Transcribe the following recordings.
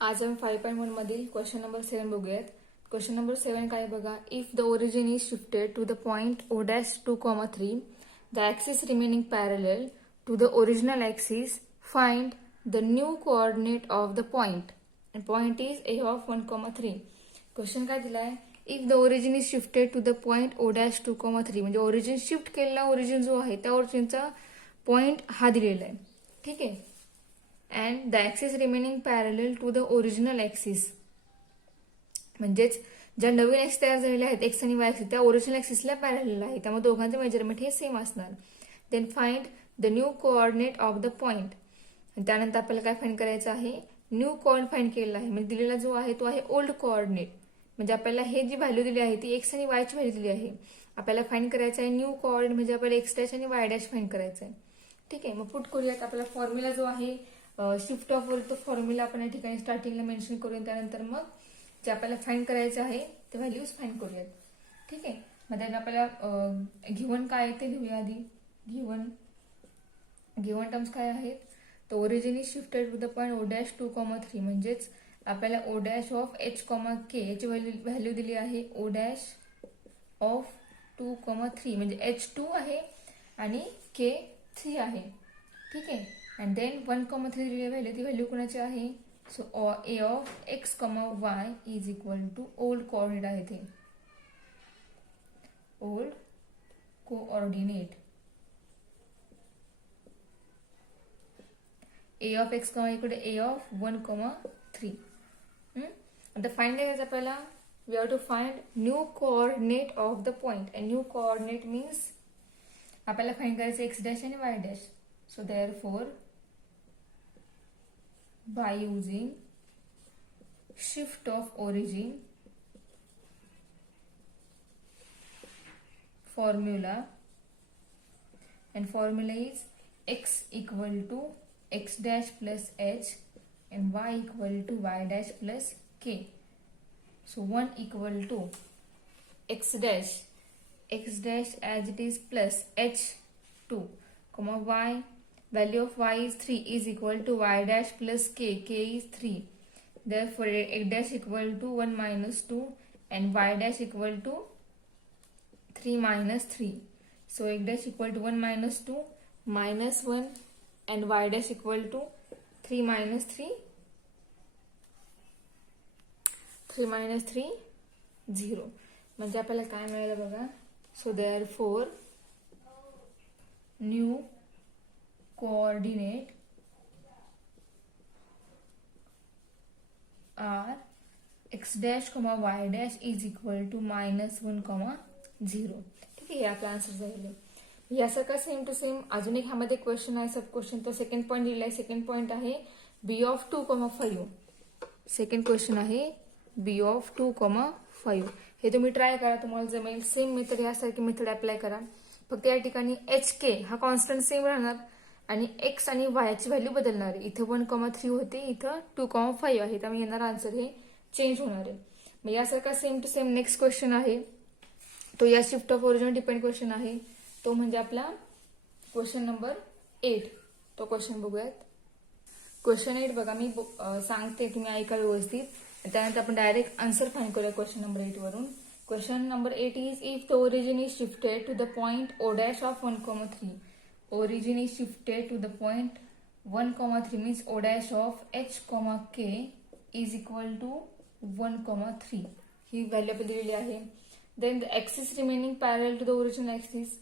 आज आपण 5.1 मधील क्वेश्चन नंबर 7 बघूयात. क्वेश्चन नंबर 7 काय बघा. If the origin is shifted to the point O'2,3, the axis remaining parallel to the original axis, find the new coordinate of the point. Point is A of 1,3. Question काय दिलाय. If the origin is shifted to the point O'2,3 म्हणजे origin shift केलेला origin जो आहे त्या ओरिजिनचा point हा दिलेला आहे. ठीक आहे. And the axis remaining parallel to the original axis म्हणजेच ज्या नवीन ॲक्सिस तयार झालेल्या आहेत एक्स आणि वाय ॲक्सिस त्या ओरिजिनल ॲक्सिसला पॅरलल आहे. त्यामुळे दोघांचे मेजरमेंट हे सेम असणार. Then find the new coordinate of the point. त्यानंतर आपल्याला काय फाइंड करायचं आहे. न्यू कोऑर्डिनेट फाइंड केलेला आहे म्हणजे दिलेला जो आहे तो आहे ओल्ड कोऑर्डिनेट. म्हणजे आपल्याला हे जी व्हॅल्यू दिली आहे ती एक्स आणि वायची व्हॅल्यू दिली आहे. आपल्याला फाइंड करायचं आहे न्यू कोऑर्डिनेट म्हणजे आपल्याला एक्स डॅश आणि वाय डॅश फाइंड करायचं आहे. ठीक आहे. मग पुट करूयात. आपला फॉर्म्युला जो आहे शिफ्ट ऑफ वर तो फॉर्म्युला आपण या ठिकाणी स्टार्टिंगला मेन्शन करूया. त्यानंतर मग जे आपल्याला फाइंड करायचं आहे ते व्हॅल्यूज फाइंड करूयात. ठीक आहे. मग त्याने आपल्याला गिव्हन काय आहे ते लिहूया आधी. गिव्हन टर्म्स काय आहेत. तर origin is shifted to the point O'2,3 म्हणजेच आपल्याला O' ऑफ H, याची व्हॅल्यू दिली आहे O' ऑफ 2,3 म्हणजे H2 आहे आणि K 3 आहे. ठीक आहे. अँड देन 1,3 दिलेली व्हॅल्यू ती व्हॅल्यू कोणाची आहे. So A of X, Y is equal to old coordinate आहे ते. Old coordinate A of X, इकडे A ऑफ 1,3. आता फाइंड करायचं आपल्याला. We have to find new coordinate of the point. And new coordinate means आपल्याला find करायचं X dash आणि Y dash. So therefore by using shift of origin formula, and formula is x equal to x dash plus h and y equal to y dash plus k. So 1 equal to x dash as it is plus h2 comma y. Value of y is 3 is equal to y dash plus k is 3. Therefore x dash equal to 1 minus 2 and y dash equal to 3 minus 3. So x dash equal to 1 minus 2 minus 1 and y dash equal to 3 minus 3 0. म्हणजे आपल्याला काय मिळालं बघा. So therefore new coordinate are x dash y dash is equal to -1, 0. ठीक आहे. हे आपला answer झालेलं आहे. यासारखा सेम टू सेम अजून एक ह्यामध्ये क्वेश्चन आहे. सब क्वेश्चन तो सेकंड पॉईंट दिलेला आहे. सेकंड पॉईंट आहे B ऑफ 2,5. सेकंड क्वेश्चन आहे B ऑफ 2,5. हे तुम्ही ट्राय करा. तुम्हाला जमेल. सेम मेथड यासारखी मेथड अप्लाय करा. फक्त या ठिकाणी HK हा कॉन्स्टंट सेम राहणार आणि एक्स आणि वायची व्हॅल्यू बदलणार आहे. इथं 1,3 होते, इथं 2,5 आहे. त्यामुळे येणार आन्सर हे चेंज होणार आहे. मग यासारखा same to same next question आहे. तो या shift of origin depend question आहे. तो म्हणजे आपला क्वेश्चन नंबर 8. तो क्वेश्चन बघूयात. क्वेश्चन 8 बघा. मी सांगते, तुम्ही ऐका व्यवस्थित. त्यानंतर आपण डायरेक्ट आन्सर फाइंड करूया क्वेश्चन नंबर 8 वरून. Question number 8 is if the origin is shifted to the point O' of 1,3. Origin is shifted to the point 1,3 means O' of H, K is equal to 1,3. He value आपण दिलेली आहे. Then the axis remaining parallel to the original axis,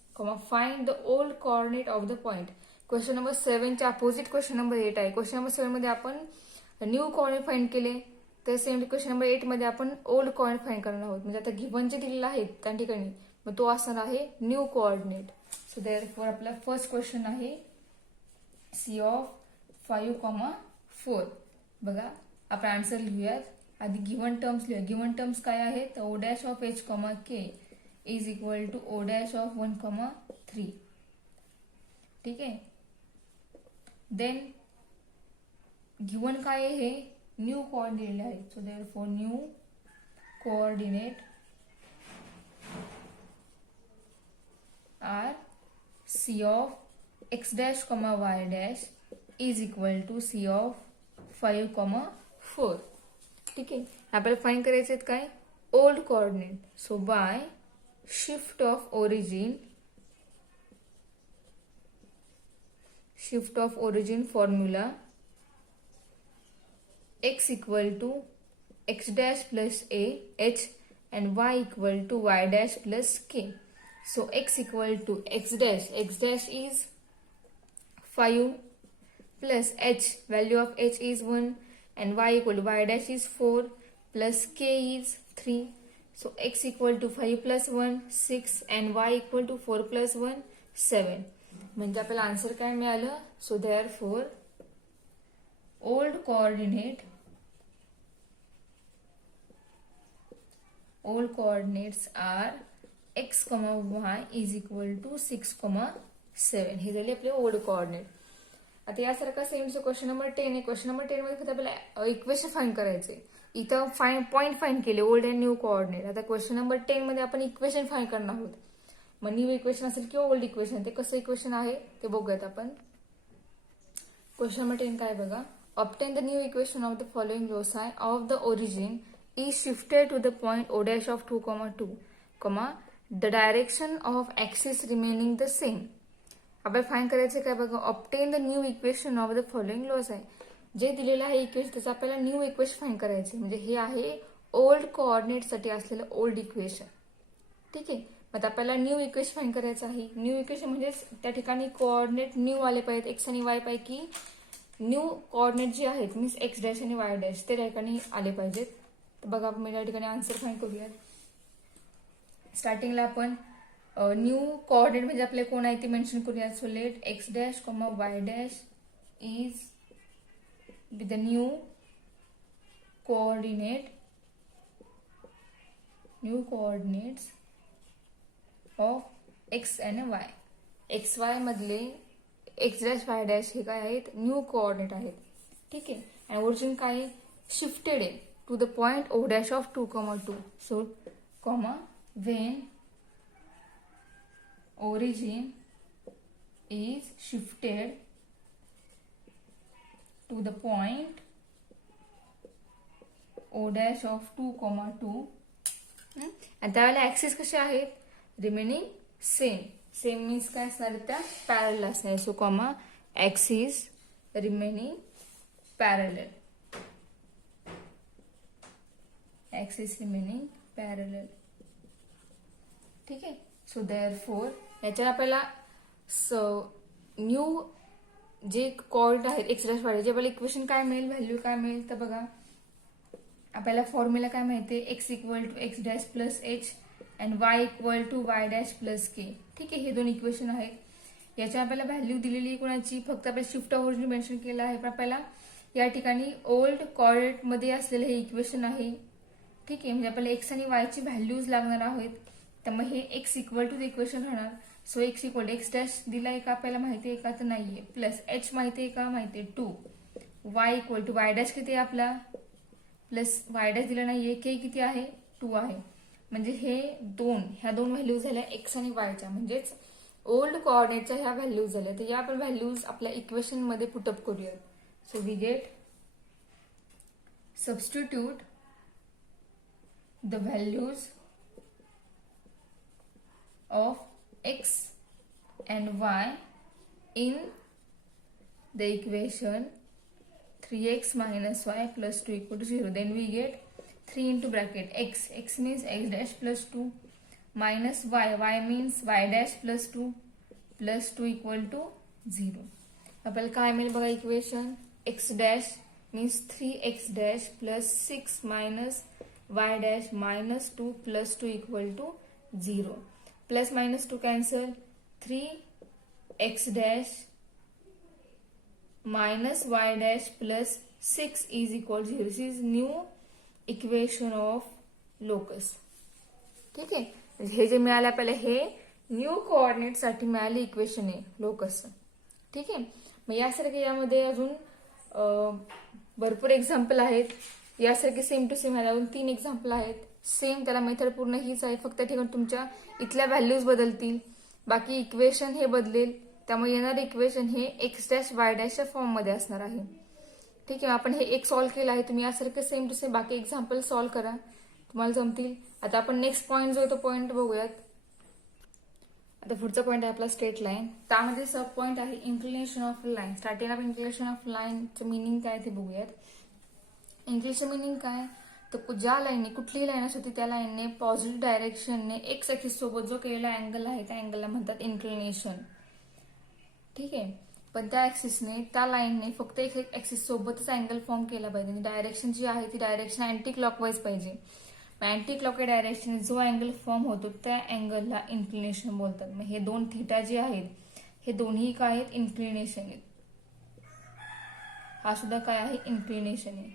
find the old coordinate of the point. Question number 7 च्या opposite question number 8 आहे. Question number 7 मध्ये आपण new coordinate find केले. तर same question number 8 मध्ये आपण ओल्ड कोऑर्डिनेट फाइंड करणार आहोत. म्हणजे आता गिव्हन जे दिलेले आहेत त्या ठिकाणी मग तो असणार आहे न्यू कोऑर्डिनेट. सो देअरफॉर आपला फर्स्ट क्वेश्चन आहे C ऑफ 5,4. बघा आपण आन्सर लिहूयात. आधी गिव्हन टर्म्स लिहूया. गिव्हन टर्म्स काय आहेत. तर O' of H, K is equal to O' of 1,3. ठीक आहे. देन गिव्हन काय आहे हे न्यू कोऑर्डिनेट आहे. So therefore new coordinate are C of x dash, y dash is equal to C of 5, 4. ठीक आहे, आपल्याला फाइंड करायचे आहेत काय, old coordinate. So by shift of origin formula x equal to x dash plus a h and y equal to y dash plus k. So x equal to x dash is 5 plus h, value of h is 1, and y equal to y dash is 4 plus k is 3. So x equal to 5 plus 1 6 and y equal to 4 plus 1 7. म्हणजे आपल्याला answer काय मिळालं. So therefore old coordinates are x, y is equal to 6, 7. हे झाले आपले old coordinate. आता यासारखा सेमचं question number 10 आहे. क्वेश्चन नंबर 10 मध्ये फक्त आपल्याला इक्वेशन फाइंड करायचे. इथं पॉईंट फाइंड केले ओल्ड अँड न्यू कोऑर्डिनेट. आता क्वेश्चन नंबर 10 मध्ये आपण इक्वेशन फाइंड करणार आहोत. मग न्यू इक्वेशन असेल किंवा ओल्ड इक्वेशन, ते कसं इक्वेशन आहे ते बघूयात आपण. क्वेश्चन नंबर 10 काय बघा, obtain the new equation of the following loci of the origin is shifted to the point O dash of 2, 2, the direction of axis remaining the same. आपल्याला find करायचं काय बघा, obtain the new equation of the following loss आहे. जे दिलेलं आहे equation त्याचं आपल्याला न्यू इक्वेशन फाइंड करायचे. म्हणजे हे आहे ओल्ड कोऑर्डिनेट साठी असलेलं ओल्ड इक्वेशन. ठीक आहे, मग आपल्याला न्यू इक्वेशन फाइंड करायचं आहे. न्यू इक्वेशन म्हणजे त्या ठिकाणी कोऑर्डिनेट न्यू आले पाहिजेत. एक्स आणि वाय पैकी न्यू कोऑर्डिनेट जे आहेत मीन्स एक्स डॅश आणि वाय डॅश ते त्या ठिकाणी आले पाहिजेत. तर बघा आपण या ठिकाणी आन्सर फाइंड करूयात. स्टार्टिंगला आपण न्यू कोऑर्डिनेट म्हणजे आपले कोण आहे ते मेन्शन करूयात. So let x dash Y dash is with the new coordinates of x and Y. X Y मधले एक्स डॅश वाय डॅश हे काय आहेत, न्यू कोऑर्डिनेट आहेत. ठीक आहे, आणि ओरिजिन काय शिफ्टेड आहे to the point O dash of 2, 2. So, when origin is shifted to the point O dash of 2, 2. आणि त्यावेळेला ऍक्सिस कसे आहेत, रिमेनिंग सेम मीन्स काय असणार, त्या पॅरलल असणार. So axis remaining parallel. Axis remaining parallel. ठीक आहे, सो देअरफॉर याच्यात आपल्याला न्यू जे कोऑर्डिनेट आहेत एक्स डॅश वाय, जे आपल्याला इक्वेशन काय मिळेल, व्हॅल्यू काय मिळेल, तर बघा आपल्याला फॉर्म्युला काय माहिती आहे, X equal to X dash plus H and Y equal to Y dash plus K. ठीक आहे, हे दोन इक्वेशन आहेत. याच्या आपल्याला व्हॅल्यू दिलेली कोणाची, फक्त आपल्याला शिफ्ट ऑफ ओरिजिन मेन्शन केलं आहे. पण आपल्याला या ठिकाणी ओल्ड कोऑर्डिनेट मध्ये असलेलं हे इक्वेशन आहे. ठीक आहे, म्हणजे आपल्याला एक्स आणि वाय ची व्हॅल्यूज लागणार आहेत. त्यामुळे हे X equal to the equation राहणार. So X equal to X dash दिलाय का आपल्याला माहिती आहे का, तर नाहीये. प्लस एच माहिती आहे का, माहिती आहे 2. Y equal to Y dash किती आहे आपला, प्लस वाय डॅश दिला नाहीये. के किती आहे, 2 आहे. म्हणजे ह्या दोन व्हॅल्यूज झाल्या एक्स आणि वायच्या, म्हणजेच ओल्ड कोऑर्डिनेटच्या ह्या व्हॅल्यूज झाल्या. तर या आपण व्हॅल्यूज आपल्या इक्वेशन मध्ये पुटअप करूयात. So we get substitute the values of x and y in the equation 3x minus y plus 2 equal to 0. Then we get 3 into bracket x. X means x dash plus 2 minus y. Y means y dash plus 2 plus 2 equal to 0. आपल्याला काय मिळेल बघा equation, x dash means 3x dash plus 6 minus y dash minus 2 plus 2 equal to 0. Plus minus 2 cancel. 3x dash minus y dash plus 6 is equal to 0. This is new equation of locus. ठीक आहे, हे जे मिळालं आपल्याला हे new coordinate साठी मिळाले equation आहे लोकस. ठीक आहे, मग यासारखे यामध्ये अजून भरपूर एक्झाम्पल आहेत. यासारखे सेम टू सेम अजून 3 एक्झाम्पल आहेत. सेम त्याला मेथड पूर्ण हीच आहे, फक्त ठिकाणी तुमच्या इथल्या व्हॅल्यूज बदलतील, बाकी इक्वेशन हे बदलेल. त्यामुळे येणारे इक्वेशन हे एक्स डॅश वाय डॅशच्या फॉर्म मध्ये असणार आहे. ठीक आहे, आपण हे एक सॉल्व्ह केलं आहे. तुम्ही यासारखे सेम टू सेम बाकी एक्झाम्पल सॉल्व्ह करा, तुम्हाला जमतील. आता आपण नेक्स्ट पॉईंट जो आहे तो पॉईंट बघूयात. आता पुढचा पॉईंट आहे आपला स्ट्रेट लाईन. त्यामध्ये सब पॉईंट आहे inclination of line. Starting of inclination of लाईनचं मिनिंग काय ते बघूयात. इंग्लिशचं मिनिंग काय, तर ज्या लाईनने कुठलीही लाईन असते त्या लाईनने पॉझिटिव्ह डायरेक्शनने एक्स ऍक्सिस सोबत जो केलेला अँगल आहे त्या अँगलला म्हणतात इन्क्लिनेशन. ठीक आहे, पण त्या ऍक्सिसने त्या लाईनने फक्त एक ऍक्सिस सोबतच अँगल फॉर्म केला पाहिजे. डायरेक्शन जी आहे ती डायरेक्शन अँटी क्लॉकवाईज पाहिजे. अँटी क्लॉकवाईज डायरेक्शन जो अँगल फॉर्म होतो त्या अँगलला इन्क्लिनेशन बोलतात. मग हे दोन थीटा जे आहेत हे दोन्ही काय आहेत, इन्क्लिनेशन आहेत. हा सुद्धा काय आहे, इन्क्लिनेशन आहे.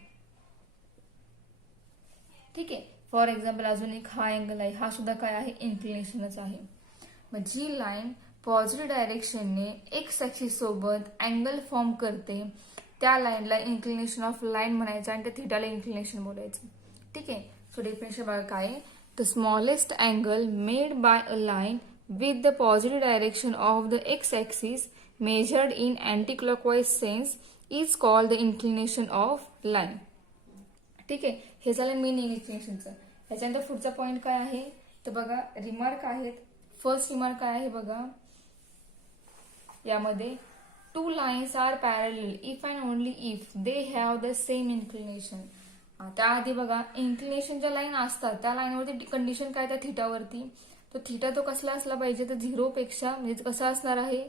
ठीक आहे, फॉर एक्झाम्पल अजून एक हा अँगल आहे, हा सुद्धा काय आहे, इन्क्लिनेशनच आहे. मग जी लाईन पॉझिटिव्ह डायरेक्शनने एक्स ऍक्सिस सोबत अँगल फॉर्म करते त्या लाईनला इन्क्लिनेशन ऑफ लाईन म्हणायचं आणि त्या थिटाला इन्क्लिनेशन बोलायचं. ठीक आहे, सो डेफिनेशन बघा काय, the smallest angle made by a line with the positive direction of the X axis measured in anti clockwise sense is called the inclination of line. ठीक आहे, हे झालं मेन इन्क्लिनेशनचं. ह्याच्यानंतर पुढचा पॉईंट काय आहे तर बघा रिमार्क आहेत. फर्स्ट रिमार्क काय आहे बघा, यामध्ये two lines are parallel if and only if they have the same inclination. त्याआधी बघा इन्क्लिनेशनच्या लाईन असतात त्या लाईनवरती कंडिशन काय त्या थिटावरती, तो थिटा तो कसला असला पाहिजे तर 0 पेक्षा म्हणजे कसा असणार आहे,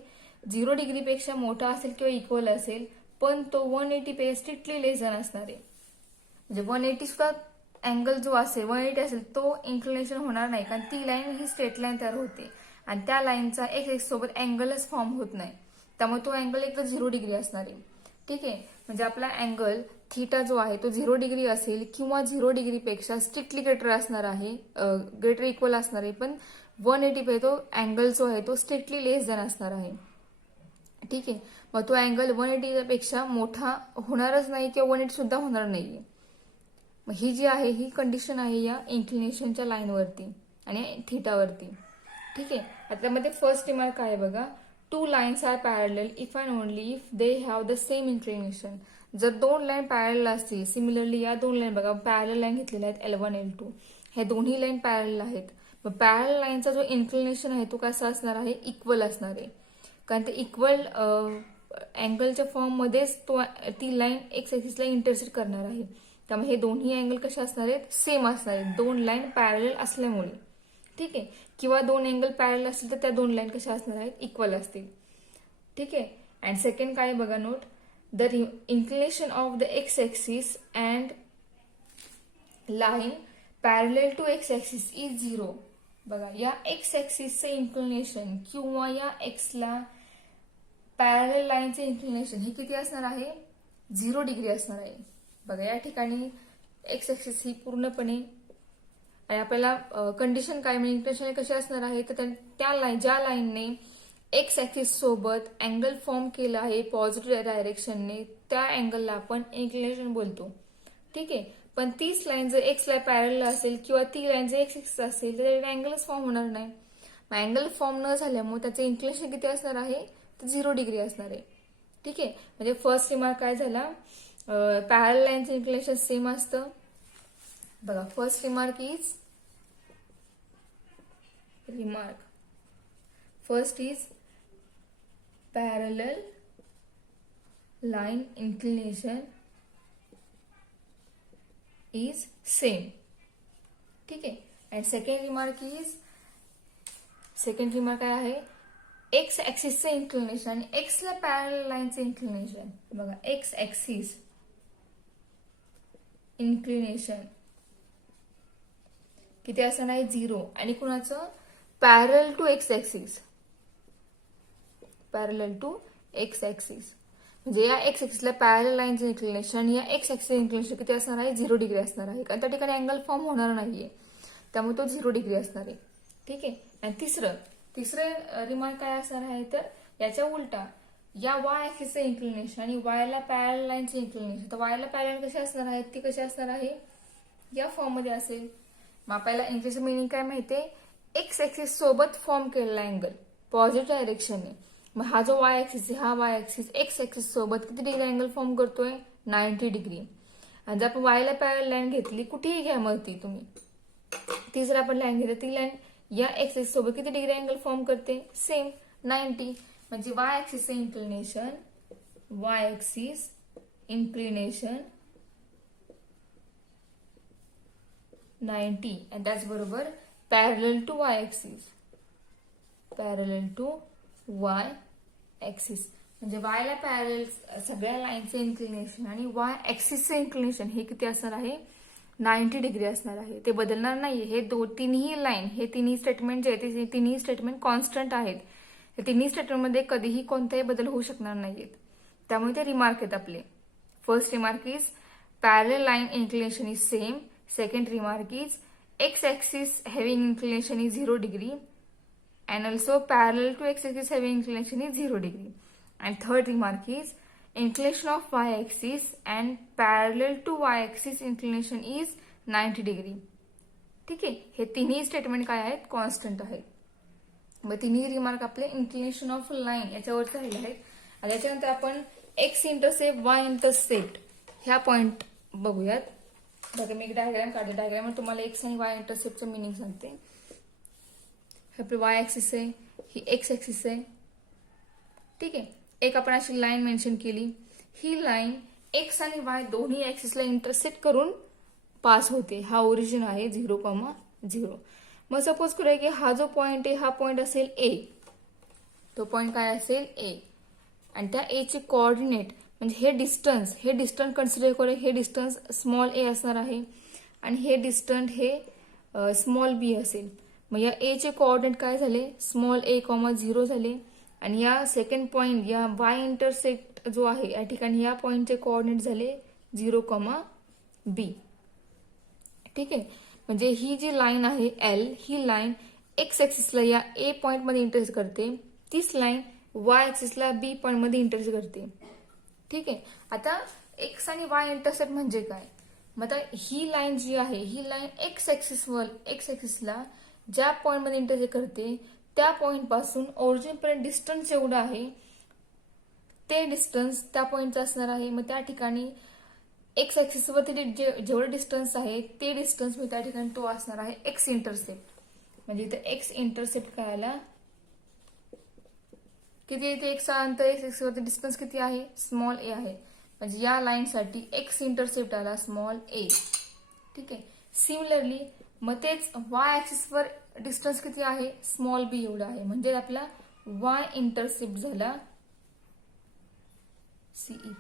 0 डिग्रीपेक्षा मोठा असेल किंवा इक्वल असेल, पण तो 180 पेक्षा स्ट्रिक्टली लेस देन असणार आहे. म्हणजे 180 सुद्धा अँगल जो असेल 180 असेल तो इन्क्लिनेशन होणार नाही, कारण ती लाईन ही स्ट्रेट लाईन तयार होते आणि त्या लाईनचा एक्स सोबत अँगलच फॉर्म होत नाही, त्यामुळे तो अँगल एक तर 0 डिग्री असणार आहे. ठीक आहे, म्हणजे आपला अँगल थीटा जो आहे तो 0 डिग्री असेल किंवा 0 डिग्रीपेक्षा स्ट्रिक्टली ग्रेटर असणार आहे, ग्रेटर इक्वल असणार आहे, पण 180 पे तो अँगल जो आहे तो स्ट्रिक्टली लेस देन असणार आहे. ठीक आहे, मग तो अँगल 180 पेक्षा मोठा होणारच नाही किंवा 180 सुद्धा होणार नाहीये. मग ही जी आहे ही कंडिशन आहे या इन्क्लिनेशनच्या लाईनवरती आणि थिटावरती. ठीक आहे, आता त्यामध्ये फर्स्ट रिमार्क आहे बघा, two lines are parallel if and only if they have the same inclination. जर दोन लाईन पॅरलल असतील, सिमिलरली या दोन लाईन बघा पॅरलल लाईन घेतलेल्या आहेत L1 L2, हे दोन्ही लाईन पॅरलल आहेत. मग पॅरलल लाईनचा जो इन्क्लिनेशन आहे तो कसा असणार आहे, इक्वल असणार आहे, कारण ते इक्वल अँगलच्या फॉर्म मध्येच तो ती लाईन एक्स ऍक्सिसला इंटरसेक्ट करणार आहे. त्यामुळे हे दोन्ही अँगल कसे असणार आहेत, सेम असणार आहेत, दोन लाईन पॅरलल असल्यामुळे. ठीक आहे, किंवा दोन अँगल पॅरलल असतील तर त्या दोन लाईन कशा असणार आहेत, इक्वल असतील. ठीक आहे, अँड सेकंड काय बघा note, the inclination of the X axis and line parallel to X axis is 0. बघा या एक्स ऍक्सिसचे इन्क्लिनेशन किंवा या एक्सला पॅरलल लाईनचे इन्क्लिनेशन हे किती असणार आहे, 0 डिग्री असणार आहे. बघा या ठिकाणी एक्स ऍक्सिस ही पूर्णपणे, आणि आपल्याला कंडिशन काय म्हणजे इन्क्लिनेशन कशी असणार आहे तर त्या लाईन ज्या लाईनने एक्स ऍक्सिस सोबत अँगल फॉर्म केला आहे पॉझिटिव्ह डायरेक्शनने त्या अँगलला आपण इन्क्लिनेशन बोलतो. ठीक आहे, पण तीच लाईन जर एक्स ला पॅरलल असेल किंवा ती लाईन जर एक्स ऍक्सिस असेल तर अँगलच फॉर्म होणार नाही. मग अँगल फॉर्म न झाल्यामुळे त्याचं इन्क्लिनेशन किती असणार आहे तर 0 डिग्री असणार आहे. ठीक आहे, म्हणजे फर्स्ट रिमार्क काय झाला, पॅरलल लाईनचं इन्क्लिनेशन सेम असतं. बघा first remark is first is parallel line inclination is same. ठीक आहे, and second remark काय आहे, एक्स ऍक्सिसचे इन्क्लिनेशन आणि एक्स ला पॅरलल लाईनचे इन्क्लिनेशन. बघा एक्स ऍक्सिस इन्क्लिनेशन किती असणार आहे, 0, आणि कुणाचं parallel to X axis, parallel to X axis, म्हणजे या एक्स ऍक्सिसला पॅरलल लाईनचे इन्क्लिनेशन या एक्स ऍक्सिस इन्क्लिनेशन किती असणार आहे, 0 डिग्री असणार आहे, कारण त्या ठिकाणी अँगल फॉर्म होणार नाहीये, त्यामुळे तो 0 डिग्री असणार आहे. ठीक आहे, आणि तिसरं रिमार्क काय असणार आहे तर याच्या उलटा या वाय ऍक्सिसचे इन्क्लिनेशन आणि वायला पॅरलल लाईनचे इन्क्लिनेशन, तर वायला पॅरलल कशी असणार आहे, ती कशी असणार आहे या फॉर्म मध्ये असेल. मग आपल्याला इंग्लिशचं मिनिंग काय माहितीये, एक्स ऍक्सिस सोबत फॉर्म केलेला अँगल पॉझिटिव्ह डायरेक्शनने. मग हा जो वाय ऍक्सिस आहे हा वाय ऍक्सिस एक्स ऍक्सिस सोबत किती डिग्री अँगल फॉर्म करतोय, 90 डिग्री. आणि जर आपण वायला पॅरल लाईन घेतली, कुठेही घ्या मग ती तुम्ही, ती जर आपण लाईन घेतली, ती लाईन या एक्सिस सोबत किती डिग्री अँगल फॉर्म करते, सेम 90. म्हणजे Y axis inclination, Y axis inclination 90, आणि त्याचबरोबर parallel to Y axis, parallel to Y axis. म्हणजे वायला पॅरल सगळ्या लाईनचे इन्क्लिनेशन आणि वाय ऍक्सिसचे इन्क्लिनेशन हे किती असणार आहे, 90 डिग्री असणार आहे. ते बदलणार नाही. हे तिन्ही लाईन, हे तिन्ही स्टेटमेंट जे आहेत, ते तिन्ही स्टेटमेंट कॉन्स्टंट आहेत. या तिन्ही स्टेटमेंटमध्ये कधीही कोणताही बदल होऊ शकणार नाहीत. त्यामुळे ते रिमार्क आहेत आपले. फर्स्ट रिमार्क इज पॅरल line inclination is same. Second remark is x axis having inclination is 0 degree and also parallel to x-axis having inclination is 0 degree. And third remark is inclination of y-axis and parallel to y-axis inclination is 90 degree. ठीक आहे. हे तिन्ही statement काय आहेत, constant आहेत. मग तिन्ही remark आपले इन्क्लिनेशन ऑफ लाईन याच्यावर राहिले आहेत. आणि त्याच्यानंतर आपण एक्स इंटरसेप्ट, वाय इंटरसेप्ट ह्या पॉइंट बघूयात. बघा मी एक डायग्राम काढले. डायग्राम तुम्हाला एक्स आणि वाय इंटरसेप्टचं मिनिंग सांगते. आपली वाय ऍक्सिस आहे, ही एक्स ऍक्सिस आहे. ठीक आहे. एक आपण अशी लाईन मेन्शन केली. ही लाईन एक्स आणि वाय दोन्ही ऍक्सिसला इंटरसेक्ट करून पास होते. हा ओरिजिन आहे 0,0. मग सपोज करूया की हा जो पॉइंट आहे, हा पॉइंट असेल ए. तो पॉइंट काय असेल, ए. आणि त्या ए चे कोऑर्डिनेट म्हणजे हे डिस्टन्स कन्सिडर करूया. हे डिस्टन्स स्मॉल ए असणार आहे आणि हे डिस्टन्स हे स्मॉल बी असेल. मग या ए चे कोऑर्डिनेट काय झाले, स्मॉल ए कॉमा 0 झाले. आणि या सेकंड पॉइंट, या वाय इंटरसेक्ट जो आहे या ठिकाणी या पॉइंटचे कोऑर्डिनेट झाले 0,b. ठीक आहे. म्हणजे ही जी लाईन आहे एल, ही लाईन एक्स ऍक्सिसला या ए पॉइंट मध्ये इंटरसेक्ट करते. तीच लाईन वाय ऍक्सिसला बी पॉइंट मध्ये इंटरसेक्ट करते. ठीक आहे. आता एक्स आणि वाय इंटरसेक्ट म्हणजे काय, मग आता ही लाईन जी आहे, ही लाईन एक्स ऍक्सिसला ज्या पॉइंट मध्ये इंटरसेक्ट करते त्या पॉइंट पासून ओरिजिन पर्यंत डिस्टन्स जेवढं आहे ते डिस्टन्स त्या पॉइंटचं असणार आहे. मग त्या ठिकाणी एक्स ऍक्सिसवरती जेवढं डिस्टन्स आहे ते डिस्टन्स मी त्या ठिकाणी तो असणार आहे एक्स इंटरसेप्ट. म्हणजे इथे एक्स इंटरसेप्ट काय आला, किती इथे एक्स अंतर, एक्स ऍक्सिसवरती डिस्टन्स किती आहे, स्मॉल ए आहे. म्हणजे या लाईनसाठी एक्स इंटरसेप्ट आला स्मॉल ए. ठीक आहे. सिमिलरली मग तेच वाय ऍक्सिसवर डिस्टन्स किती आहे, स्मॉल बी एवढा आहे. म्हणजे आपला वाय इंटरसेप्ट झाला सीई,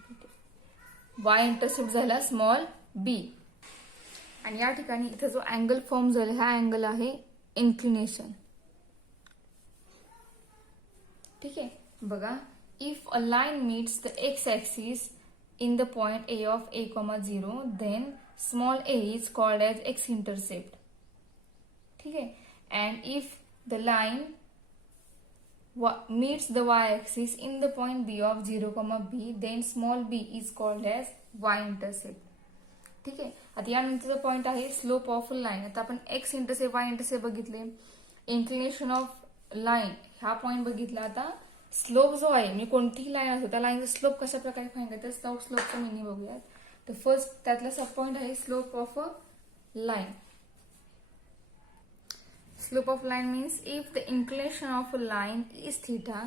वाय इंटरसेप्ट झाला स्मॉल बी. आणि या ठिकाणी इथे जो अँगल फॉर्म झाला, हा अँगल आहे इन्क्लिनेशन. ठीक आहे. बघा, if a line meats the X axis in the point A of A, 0, then small a is called as x intercept. ठीक है. And if the line meets the y axis in the point B of 0, B, then small b is called as y intercept. ठीक आहे. आता यानंतरचा point आहे slope of line. आता आपण x intercept, Y intercept बघितले, inclination of line हा point बघितला. आता स्लोप जो आहे, मी कोणतीही लाईन असतो त्या लाईनचा स्लोप कशा प्रकारे फाइंड करायचं, स्लोपचं मिनिंग बघूयात. तर फर्स्ट त्यातला सब पॉइंट आहे slope of a line. Slope of line means if the inclination of a line is theta,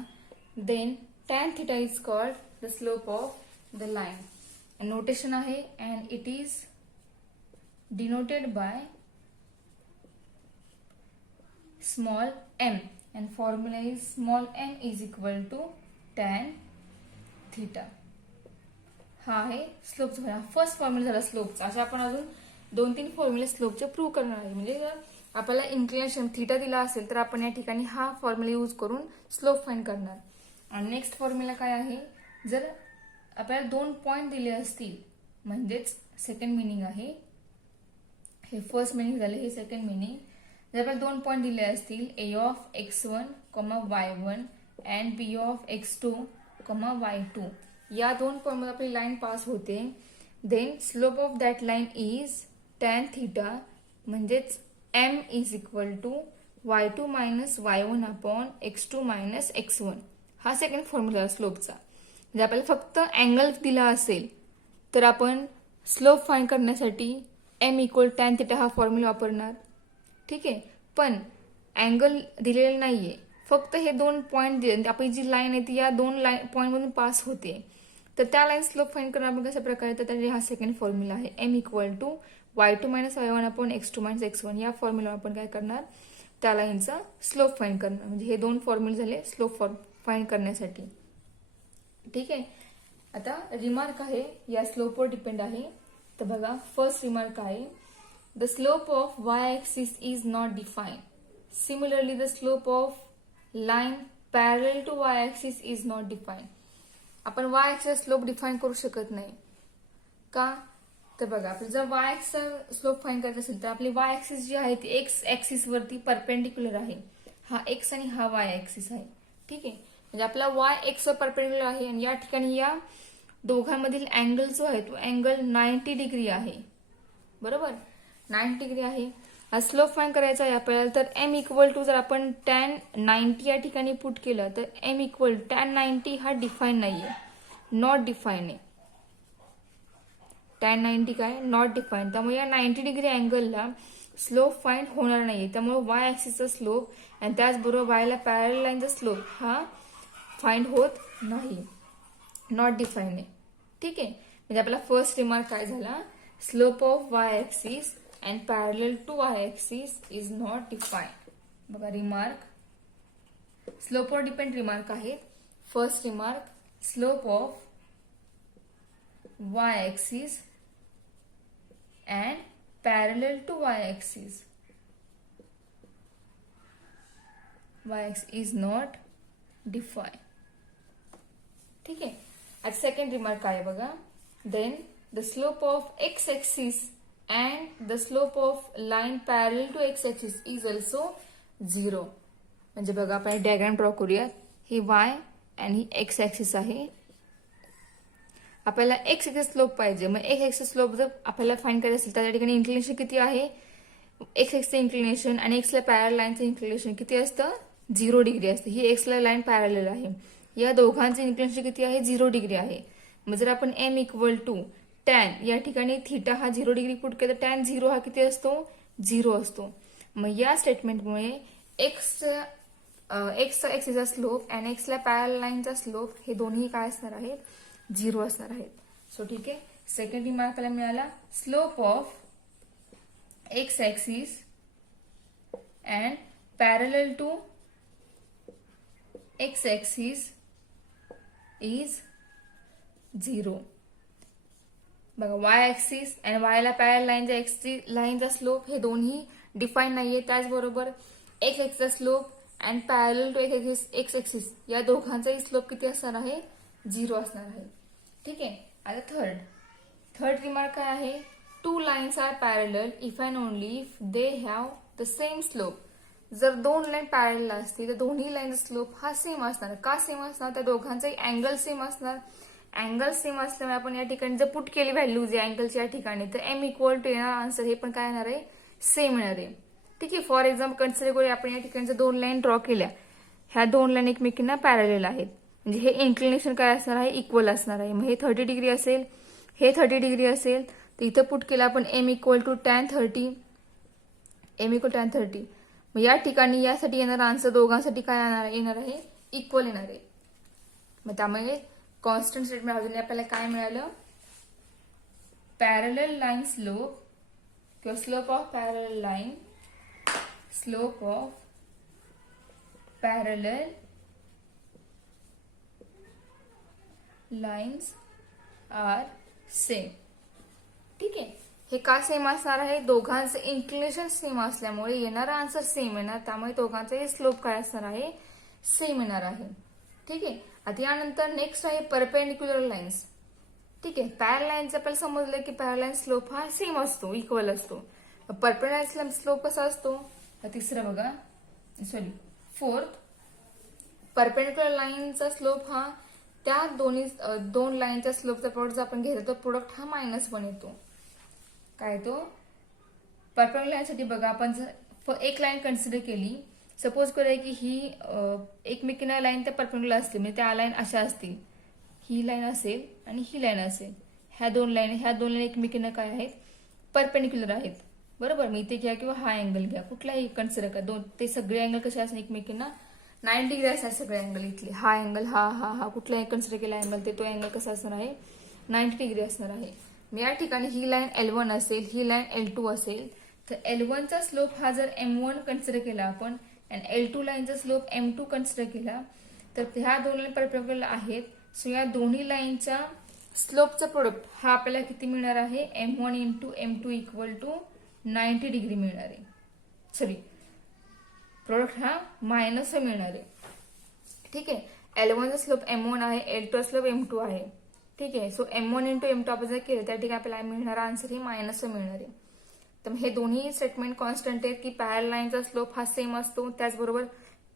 then tan theta is called the slope of the line. Notation आहे and it is denoted by small m. And formula is small m is equal to tan theta. हा आहे slope झाला. First formula झाला स्लोपचा. अशा आपण अजून 2-3 फॉर्म्युले स्लोपचे prove करणार आहे. म्हणजे जर आपल्याला इन्क्लिनेशन थीटा दिला असेल तर आपण या ठिकाणी हा फॉर्म्युला यूज करून स्लोप फाइंड करणार. आणि नेक्स्ट फॉर्म्युला काय आहे, जर आपल्याला 2 पॉइंट दिले असतील, म्हणजेच सेकंड मिनिंग आहे, हे फर्स्ट मिनिंग झाले, हे सेकंड मिनिंग. जर आपल्याला 2 पॉइंट दिले असतील, a of x1, y1 and b of x2, y2, या 2 पॉइंट मध्ये आपली लाईन पास होते, then slope of that line is tan theta, म्हणजेच m इज equal to y2 minus y1 upon x2 minus x1. हा second formula स्लोपचा. म्हणजे आपल्याला फक्त अँगल दिला असेल तर आपण स्लोप फाइंड करण्यासाठी m इक्वल टॅन थिटा हा फॉर्म्युला वापरणार. ठीक आहे, पण अँगल दिलेला नाहीये, फक्त हे 2 पॉईंट दिले. आपली जी लाईन आहे ती या 2 लाईन पॉईंटमधून पास होते. तर त्या लाईन स्लोप फाइंड करणार आपण कशा प्रकारे, तर त्यासाठी हा सेकंड फॉर्म्युला आहे m equal to y2 minus y1 upon x2 minus x1. या फॉर्म्युला आपण काय करणार, त्या लाईनचा स्लोप फाइंड करणार. म्हणजे हे 2 फॉर्म्युले झाले स्लोप फाइंड करण्यासाठी. ठीक आहे, आता रिमार्क आहे या स्लोपवर डिपेंड आहे. तर बघा, फर्स्ट रिमार्क आहे the slope of Y axis is not define. Similarly the slope of line parallel to Y axis is not define. आपण वाय ऍक्सिस स्लोप डिफाईन करू शकत नाही. का, तर बघा, आपलं जर वाय ऍक्सिसचा स्लोप फाइंड करायचा असेल तर आपली वाय ऍक्सिस जी आहे ती एक्स ऍक्सिस वरती परपेंडिक्युलर आहे. हा एक्स आणि हा वाय ऍक्सिस आहे. ठीक आहे, म्हणजे आपला वाय एक्स वर परपेंडिक्युलर आहे आणि या ठिकाणी या दोघांमधील अँगल जो आहे तो अँगल 90 डिग्री आहे. बरोबर, 90 डिग्री आहे. हा स्लोप फाइंड करायचा आहे आपल्याला. तर m इक्वल टू जर आपण tan 90 या ठिकाणी पुट केलं तर m इक्वल tan 90 हा डिफाईन नाहीये, नॉट डिफाईन आहे. tan 90 काय, नॉट डिफाईन. त्यामुळे या 90 डिग्री अँगलला स्लोप फाइंड होणार नाहीये. त्यामुळे वाय ऍक्सिसचा स्लोप आणि त्याचबरोबर वायला पॅरल लाईनचा स्लोप हा फाइंड होत नाही, नॉट डिफाईन आहे. ठीक आहे, म्हणजे आपला फर्स्ट रिमार्क काय झाला, slope of Y axis and parallel to Y axis is not define. बघा, रिमार्क स्लोपवर डिपेंड रिमार्क आहेत. First remark, slope of Y axis and parallel to Y axis is not define. ठीक आहे, आता second remark काय बघा, then the slope of X axis and the slope of line parallel to X axis is also 0. म्हणजे बघा, आपण diagram draw करूयात. ही Y आणि ही एक्स ऍक्सिस आहे. आपल्याला एक्स ऍक्सिस स्लोप पाहिजे. मग एक्स ऍक्सिस स्लोप जर आपल्याला फाइंड करायचं असेल तर त्या ठिकाणी इन्क्लिनेशन किती आहे, एक्स एक्सचं इन्क्लिनेशन आणि एक्सला पॅरल लाईनचं इन्क्लिनेशन किती असतं, 0 डिग्री असतं. ही एक्सला लाईन पॅरल आहे, या दोघांचं इन्क्लिनेशन किती आहे, 0 डिग्री आहे. मग जर आपण m इक्वल टू टॅन या ठिकाणी थिटा हा 0 डिग्री पुट केला तर टॅन 0 हा किती असतो, 0 असतो. मग या स्टेटमेंटमुळे एक्सचा एक्सचा स्लोप आणि एक्सला पॅरल लाईनचा स्लोप हे दोन्ही काय असणार आहेत, 0 असणार आहेत. सो ठीक आहे, सेकंड रिमार्कला मिळाला slope of X axis and parallel to X axis is 0. बघा, वाय ऍक्सिस आणि वायला पॅरल लाईनच्या एक्सची लाईनचा स्लोप हे दोन्ही डिफाईन नाहीये. त्याचबरोबर x ऍक्सिसचा slope and parallel to X axis या दोघांचाही स्लोप किती असणार आहे, 0 असणार आहे. ठीक आहे, आता थर्ड रिमार्क काय आहे, टू लाईन्स आर पॅरल if and only if they have the same slope. जर 2 लाईन पॅरल असतील तर दोन्ही लाईनचा स्लोप हा सेम असणार. का सेम असणार, त्या दोघांचाही अँगल सेम असणार. अँगल सेम असल्यामुळे आपण या ठिकाणी जर पुट केली व्हॅल्यूज या अँगलच्या ठिकाणी तर m इक्वल टू येणार आन्सर हे पण काय येणार आहे, सेम येणार आहे. ठीक आहे, फॉर एक्झाम्पल कन्सिडर करूया आपण या ठिकाणी जर 2 लाईन ड्रॉ केल्या, ह्या 2 लाईन एकमेकींना पॅरल आहेत. म्हणजे हे इन्क्लिनेशन काय असणार आहे, इक्वल असणार आहे. मग हे 30 डिग्री असेल, हे 30 डिग्री असेल, तर इथं पुट केलं आपण m इक्वल टू टॅन 30. मग या ठिकाणी यासाठी येणारा आन्सर दोघांसाठी काय येणार आहे, इक्वल येणार आहे. मग त्यामुळे कॉन्स्टंट स्टेटमेंट अजून आपल्याला काय मिळालं, पॅरलल लाईन स्लोप किंवा slope of parallel line, slope of parallel lines are same. ठीक आहे, हे का सेम असणार आहे, दोघांचं इन्क्लिनेशन सेम असल्यामुळे येणारा आन्सर सेम येणार. त्यामुळे दोघांचाही स्लोप काय असणार आहे, सेम येणार आहे. ठीक आहे, आता यानंतर नेक्स्ट आहे परपेंडिक्युलर लाईन्स. ठीक आहे, पॅरल लाईनचं आपल्याला समजलं की पॅरल लाईन स्लोप हा सेम असतो, इक्वल असतो. परपेंडिक्युलर स्लोप कसा असतो, तिसरं बघा, फोर्थ, परपेंडिक्युलर लाईनचा स्लोप हा त्या दोन लाईनच्या स्लोपचा प्रोडक्ट जर आपण घेतला तर प्रोडक्ट हा -1 येतो. काय तो, परपेंडिक्युलर लाईनसाठी बघा, आपण जर एक लाईन कन्सिडर केली, सपोज करूया की ही एकमेकींना लाईन त्या परपेंडिक्युलर असते, म्हणजे त्या लाईन अशा असतील, ही लाईन असेल आणि ही लाईन असेल. ह्या दोन लाईन एकमेकींना काय आहेत, परपेंडिक्युलर आहेत. बरोबर, मी इथे घ्या किंवा हा अँगल घ्या, कुठलाही कन्सिडर करा. ते सगळे अँगल कसे असणार एकमेकींना 90 डिग्री असणार सगळे अँगल. इथले हा अँगल हा कुठलाही कन्सिडर केला अँगल तो अँगल कसा असणार आहे, 90 डिग्री असणार आहे. या ठिकाणी ही लाईन L1 असेल, ही लाईन L2 असेल, तर L1 चा स्लोप हा जर M1 कन्सिडर केला आपण आणि L2 लाईनचा स्लोप M2 कन्सिडर केला, तर ह्या दोन लाईन परपेंडिक्युलर आहेत. सो या दोन्ही लाईनचा स्लोपचा प्रोडक्ट हा आपल्याला किती मिळणार आहे, M1 into M2 equal to 90 degree मिळणार आहे. सॉरी, प्रोडक्ट हा मायनस मिळणार आहे. ठीक आहे, L1 चा स्लोप M1 आहे, L2 चा स्लोप M2 आहे. ठीक आहे, सो M1 इंटू M2 आपण जर केलं त्या ठिकाणी आपल्याला मिळणारा आन्सर ही मायनस मिळणार आहे. तर हे दोन्ही स्टेटमेंट कॉन्स्टंट आहेत की पॅरल लाईनचा स्लोप हा सेम असतो, त्याचबरोबर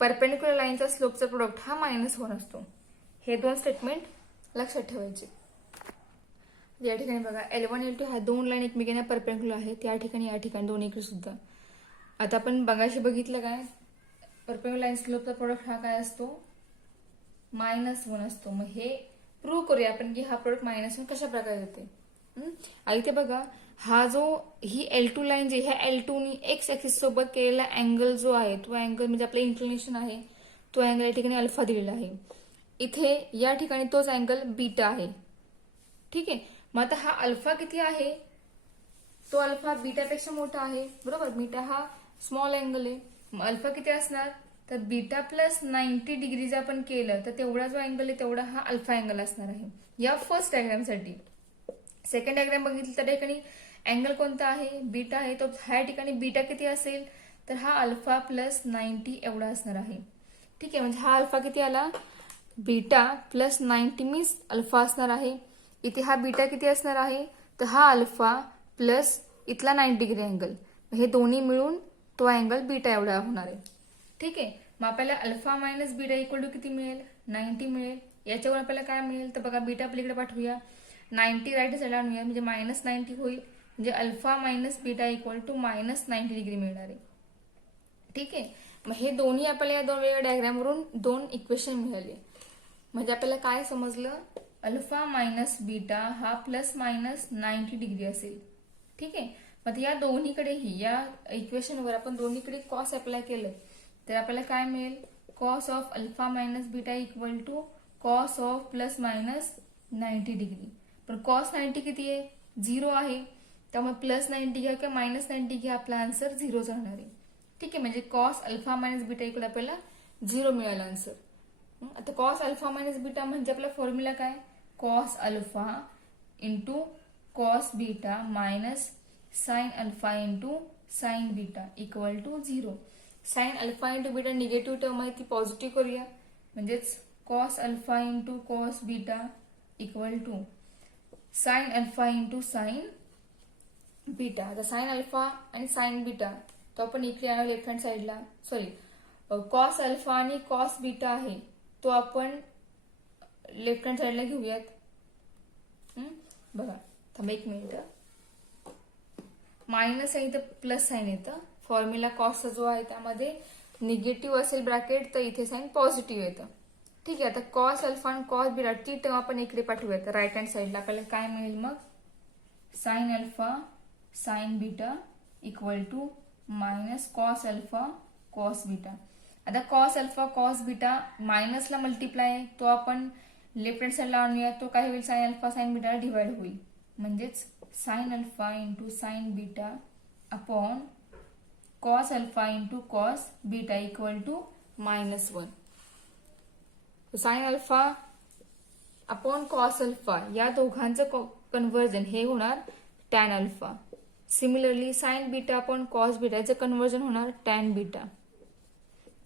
परपेंडिक्युलर लाईनचा स्लोपचा प्रोडक्ट हा -1 असतो. हे दोन स्टेटमेंट लक्षात ठेवायचे. या ठिकाणी बघा L1 L2 ह्या दोन लाईन एकमेकांना परपेंडिक्युलर आहेत, या ठिकाणी दोन्हीकडे सुद्धा. आता आपण बघाशी बघितलं काय, परपेंडिक्युलर लाईन स्लोपचा प्रोडक्ट हा काय असतो, -1 असतो. मग हे प्रूव्ह करूया आपण की हा प्रोडक्ट -1 कशा प्रकारे येते. आणि इथे बघा हा जो ही L2 लाईन जी ह्या L2 नी एक्स ऍक्सिस सोबत केलेला अँगल जो आहे तो अँगल म्हणजे आपला इन्क्लिनेशन आहे, तो अँगल या ठिकाणी अल्फा दिलेला आहे. इथे या ठिकाणी तोच अँगल बीटा आहे. ठीक आहे, मग आता हा अल्फा किती आहे, तो अल्फा बीटापेक्षा मोठा आहे. बरोबर, बीटा हा स्मॉल अँगल आहे. मग अल्फा किती असणार, तर बीटा प्लस 90 डिग्री जर आपण केलं तर तेवढा जो अँगल आहे तेवढा हा अल्फा अँगल असणार आहे या फर्स्ट डायग्रामसाठी. सेकंड डायग्राम बघितलं तर ठिकाणी अँगल कोणता आहे, बीटा आहे. तो ह्या ठिकाणी बीटा किती असेल, तर हा अल्फा प्लस 90 एवढा असणार आहे. ठीक आहे, म्हणजे हा अल्फा किती आला, बीटा प्लस 90 मीन्स अल्फा असणार आहे. इथे हा बीटा किती असणार आहे, तर हा अल्फा प्लस इथला 90 डिग्री अँगल, हे दोन्ही मिळून तो अँगल बीटा एवढा होणार आहे. ठीक आहे, मग आपल्याला alpha minus beta equal to किती मिळेल, 90 मिळेल. याच्यावर आपल्याला काय मिळेल, तर बघा बीटा पलीकडे पाठवूया, 90 राईट साईडला आणूया म्हणजे -90 होईल. म्हणजे alpha minus beta equal to -90 degree मिळणार आहे. ठीक आहे, मग हे दोन्ही आपल्याला या दोन वेगळ्या डायग्रामवरून दोन इक्वेशन मिळाले. म्हणजे आपल्याला काय समजलं, अल्फा मायनस बीटा हा प्लस मायनस 90 डिग्री असेल. ठीक आहे, मग या दोन्हीकडेही या इक्वेशनवर आपण दोन्हीकडे कॉस अप्लाय केलं तर आपल्याला काय मिळेल, cos of alpha minus beta equal to cos of plus minus 90 degree. पण कॉस 90 किती आहे, 0 आहे. त्यामुळे प्लस 90 घ्या किंवा -90 घ्या, आपला आन्सर 0 राहणार आहे. ठीक आहे, म्हणजे cos alpha minus beta equal आपल्याला 0 मिळाला आन्सर. आता कॉस अल्फा मायनस बीटा म्हणजे आपला फॉर्म्युला काय, cos alpha into cos beta minus sine alpha into sine beta equal to 0. Sine alpha into beta negative term आहे ती पॉझिटिव्ह करूया, म्हणजेच cos alpha into cos beta equal to sine alpha into sine beta. आता sine alpha आणि sine beta तो आपण इकडे आणू लेफ्ट हँड साईडला, सॉरी कॉस अल्फा आणि कॉस बीटा आहे तो आपण लेफ्ट हँड साईडला घेऊयात. बघा थांबा एक मिनिट, मायनस आहे तर प्लस साइन येतं. फॉर्म्युला कॉसचा जो आहे त्यामध्ये निगेटिव्ह असेल ब्रॅकेट तर इथे साइन पॉझिटिव्ह येतं. ठीक आहे, आता कॉस अल्फा आणि कॉस बीटा ती टर्म आपण इकडे पाठवूयात राईट हँड साईडला. आपल्याला काय मिळेल मग, sine alpha sine beta equal to minus cos alpha cos beta. आता कॉस अल्फा कॉस बीटा मायनसला मल्टिप्लाय आहे तो आपण लेफ्ट हँड साईडला आणूया, तो काय होईल, sine alpha sine beta divide होईल. म्हणजेच sine alpha into sine beta upon cos alpha into cos beta equal to -1. Sine alpha upon cos alpha या दोघांचं कन्व्हर्जन हे होणार tan alpha. Similarly sine beta upon cos beta याचं conversion होणार tan beta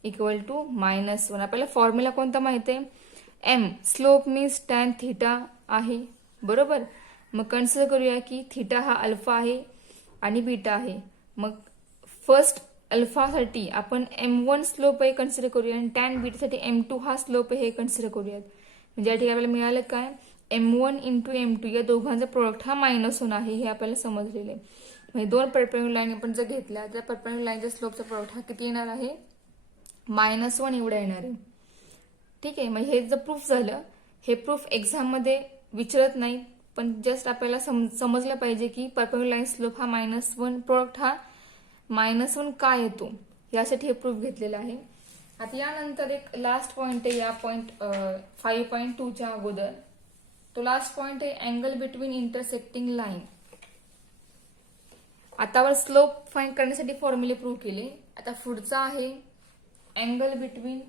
equal to -1. आपल्याला formula कोणता माहिती आहे, M slope means tan theta आहे. बरोबर, मग कन्सिडर करूया की थिटा हा अल्फा आहे आणि बीटा आहे. मग फर्स्ट अल्फासाठी आपण M1 स्लोप आहे कन्सिडर करूया आणि टॅन बीटासाठी M2 हा स्लोप आहे हे कन्सिडर करूयात. म्हणजे या ठिकाणी आपल्याला मिळालं काय, M1 इंटू M2 या दोघांचा प्रोडक्ट हा -1 आहे हे आपल्याला समजलेले. म्हणजे दोन परपेंडिक्युलर लाईन आपण जर घेतल्या तर परपेंडिक्युलर लाईनच्या स्लोपचा प्रोडक्ट हा किती येणार आहे, -1 एवढा येणार आहे. ठीक आहे, मग हे जर प्रूफ झालं, हे प्रूफ एक्झाम मध्ये विचारत नाही पण जस्ट आपल्याला समजलं पाहिजे की परपेंडिक्युलर लाईन स्लोप हा -1, प्रोडक्ट हा -1 का येतो यासाठी हे प्रूफ घेतलेलं आहे. आता यानंतर एक लास्ट पॉइंट आहे या पॉइंट 5.2च्या अगोदर. तो लास्ट पॉइंट आहे अँगल बिटवीन इंटरसेक्टिंग लाईन. आतावर स्लोप फाइंड करण्यासाठी फॉर्म्युले प्रूव्ह केले. आता पुढचा आहे angle between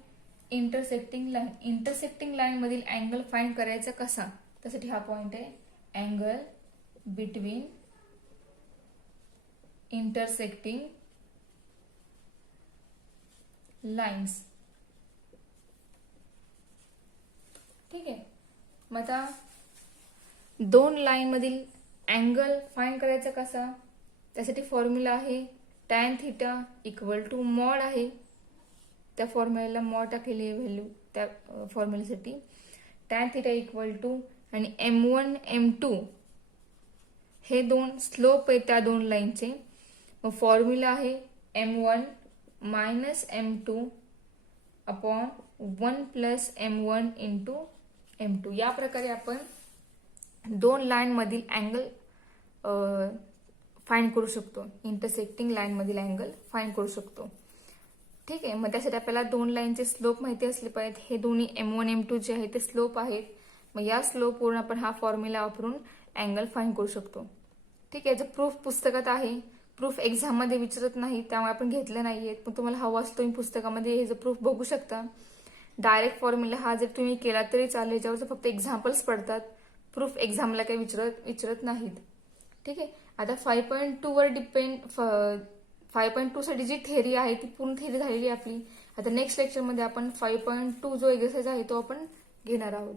intersecting line. Intersecting line मधील अँगल फाइंड करायचा कसा, त्यासाठी हा पॉइंट आहे अँगल बिटवीन इंटरसेक्टिंग लाइन्स. ठीक आहे. मग आता दोन लाईन मधील अँगल फाइंड करायचा कसा, त्यासाठी फॉर्म्युला आहे tan θ इक्वल टू मॉड आहे. त्या फॉर्म्युल्याला मॉड टाकलेली व्हॅल्यू त्या फॉर्म्युल्यासाठी tan θ इक्वल टू आणि m1 m2 हे दोन स्लोप आहे त्या दोन लाईनचे. मग फॉर्म्युला आहे m1 minus m2 upon 1 plus m1 into m2. या प्रकारे आपण दोन लाईन मधील अँगल फाइंड करू शकतो. इंटरसेक्टिंग लाईन मधील अँगल फाइंड करू शकतो. ठीक आहे. मग त्यासाठी आपल्याला दोन लाईनचे स्लोप माहिती असले पाहिजेत. हे दोन्ही m1 m2 जे आहे ते स्लोप आहेत. मग या स्लोप वरून आपण हा फॉर्म्युला वापरून अँगल फाइंड करू शकतो. ठीक आहे. याचं प्रूफ पुस्तकात आहे. प्रूफ एक्झाम मध्ये विचारत नाही त्यामुळे आपण घेतलं नाहीये. पण तुम्हाला हवा असतो तुम्ही पुस्तकामध्ये हे प्रूफ बघू शकता. डायरेक्ट फॉर्म्युला हा जर तुम्ही केला तरी चालेल. याच्यावर फक्त एक्झाम्पल्स पडतात. प्रूफ एक्झामला काही विचारत नाहीत. ठीक आहे. आता 5.2 वर डिपेंड 5.2 साठी जी थेअरी आहे ती पूर्ण थेअरी झालेली आहे आपली. आता नेक्स्ट लेक्चरमध्ये आपण 5.2 जो एक्सरसाइज आहे तो आपण घेणार आहोत.